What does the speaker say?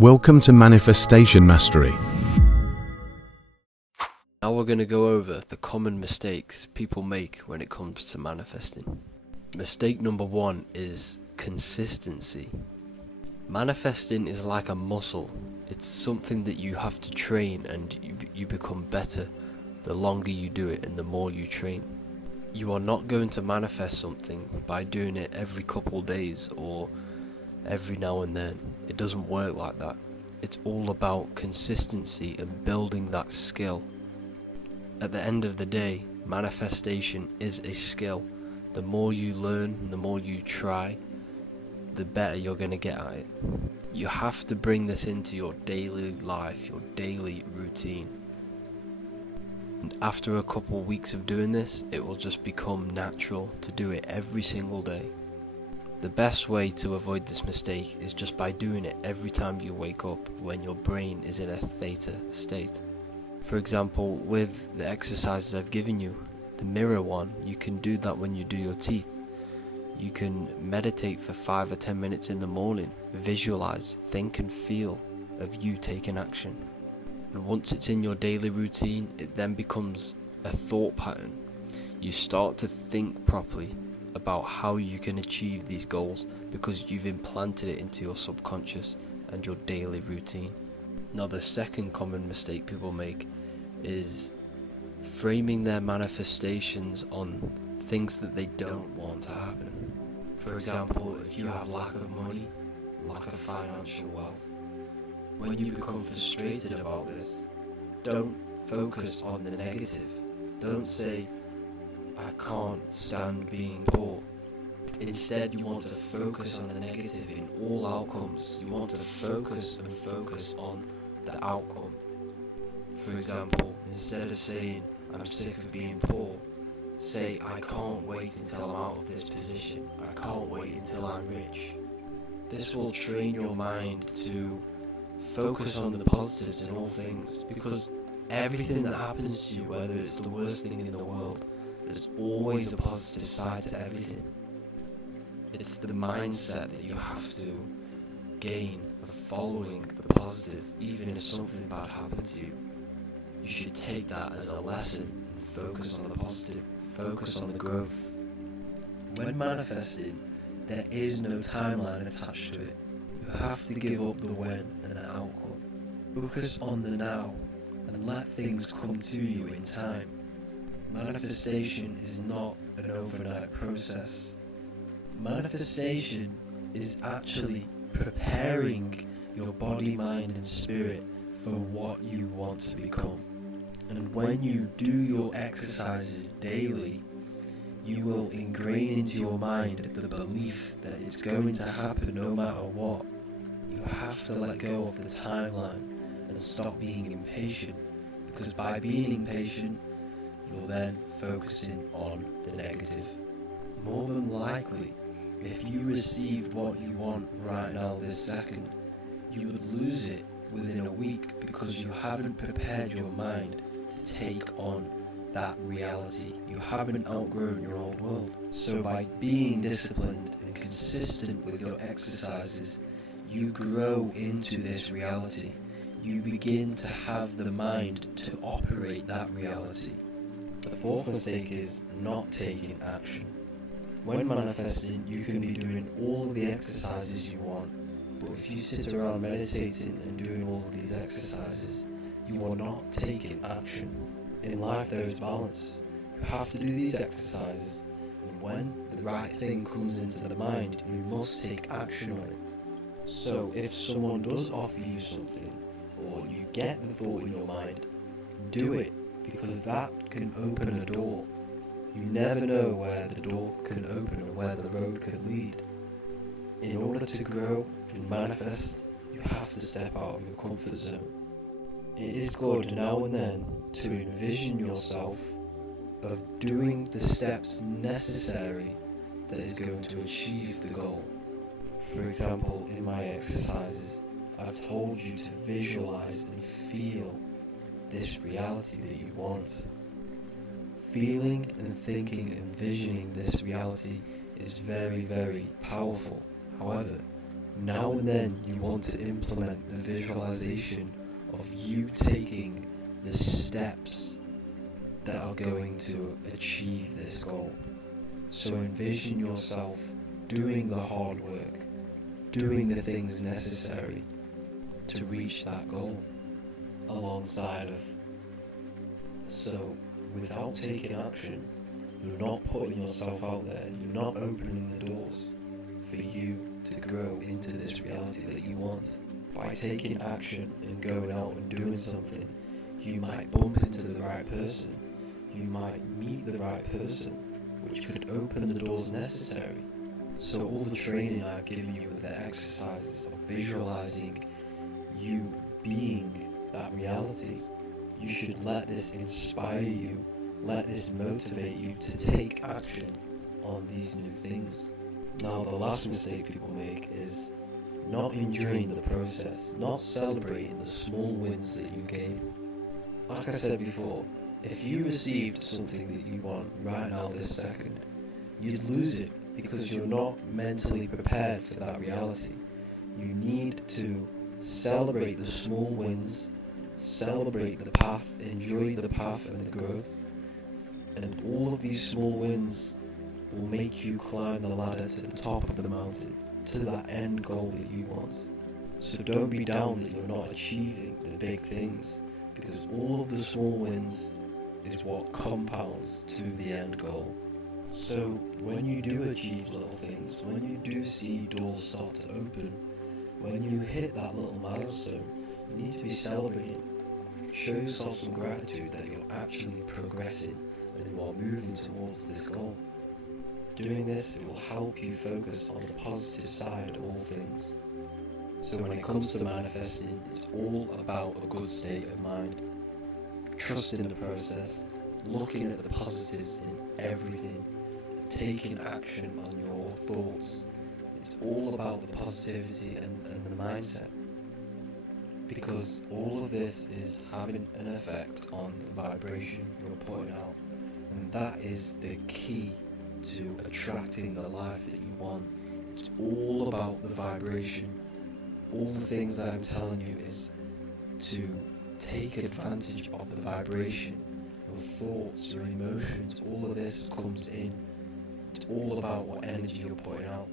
Welcome to Manifestation Mastery. Now we're going to go over the common mistakes people make when it comes to manifesting. Mistake number 1 is consistency. Manifesting is like a muscle. It's something that you have to train, and you become better the longer you do it and the more you train. You are not going to manifest something by doing it every couple days or every now and then. It doesn't work like that. It's all about consistency and building that skill. At the end of the day, manifestation is a skill. The more you learn and the more you try, the better you're going to get at it. You have to bring this into your daily life, your daily routine. And after a couple of weeks of doing this, it will just become natural to do it every single day. The best way to avoid this mistake is just by doing it every time you wake up when your brain is in a theta state. For example, with the exercises I've given you, the mirror one, you can do that when you do your teeth. You can meditate for 5 or 10 minutes in the morning, visualize, think and feel of you taking action. And once it's in your daily routine, it then becomes a thought pattern. You start to think properly about how you can achieve these goals because you've implanted it into your subconscious and your daily routine. Now, the second common mistake people make is framing their manifestations on things that they don't want to happen. For example, if you have lack of money, lack of financial wealth, when you become frustrated about this, don't focus on the negative. Don't say, I can't stand being poor. Instead, you want to focus on the negative in all outcomes. You want to focus on the outcome. For example, instead of saying, I'm sick of being poor, say, I can't wait until I'm out of this position. I can't wait until I'm rich. This will train your mind to focus on the positives in all things, because everything that happens to you, whether it's the worst thing in the world, there's always a positive side to everything. It's the mindset that you have to gain of following the positive, even if something bad happened to you. You should take that as a lesson and focus on the positive, focus on the growth. When manifesting, there is no timeline attached to it. You have to give up the when and the outcome. Focus on the now and let things come to you in time. Manifestation is not an overnight process. Manifestation is actually preparing your body, mind and spirit for what you want to become. And when you do your exercises daily, you will ingrain into your mind the belief that it's going to happen no matter what. You have to let go of the timeline and stop being impatient, because by being impatient, you're then focusing on the negative. More than likely, if you received what you want right now this second, you would lose it within a week because you haven't prepared your mind to take on that reality. You haven't outgrown your old world. So by being disciplined and consistent with your exercises, you grow into this reality. You begin to have the mind to operate that reality. The fourth mistake is not taking action. When manifesting, you can be doing all of the exercises you want, but if you sit around meditating and doing all of these exercises, you are not taking action. In life there is balance. You have to do these exercises, and when the right thing comes into the mind, you must take action on it. So if someone does offer you something, or you get the thought in your mind, do it, because that can open a door. You never know where the door can open or where the road could lead. In order to grow and manifest, you have to step out of your comfort zone. It is good now and then to envision yourself of doing the steps necessary that is going to achieve the goal. For example, in my exercises, I've told you to visualize and feel this reality that you want. Feeling and thinking and envisioning this reality is very, very powerful. However, Now and then you want to implement the visualization of you taking the steps that are going to achieve this goal. So envision yourself doing the hard work, doing the things necessary to reach that goal alongside of. So without taking action, you're not putting yourself out there, you're not opening the doors for you to grow into this reality that you want. By taking action and going out and doing something, you might bump into the right person, you might meet the right person, which could open the doors necessary. So all the training I've given you with the exercises of visualizing you being that reality, you should let this inspire you, let this motivate you to take action on these new things. Now the last mistake people make is not enjoying the process, not celebrating the small wins that you gain. Like I said before, if you received something that you want right now this second, you'd lose it because you're not mentally prepared for that reality. You need to celebrate the small wins, celebrate the path, enjoy the path and the growth, and all of these small wins will make you climb the ladder to the top of the mountain, to that end goal that you want. So don't be down that you're not achieving the big things, because all of the small wins is what compounds to the end goal. So when you do achieve little things, when you do see doors start to open, when you hit that little milestone, you need to be celebrating. Show yourself some gratitude that you're actually progressing and you are moving towards this goal. Doing this, it will help you focus on the positive side of all things. So when it comes to manifesting, it's all about a good state of mind. Trusting the process, looking at the positives in everything, and taking action on your thoughts. It's all about the positivity and the mindset. Because all of this is having an effect on the vibration you're putting out. And that is the key to attracting the life that you want. It's all about the vibration. All the things that I'm telling you is to take advantage of the vibration, your thoughts, your emotions, all of this comes in. It's all about what energy you're putting out.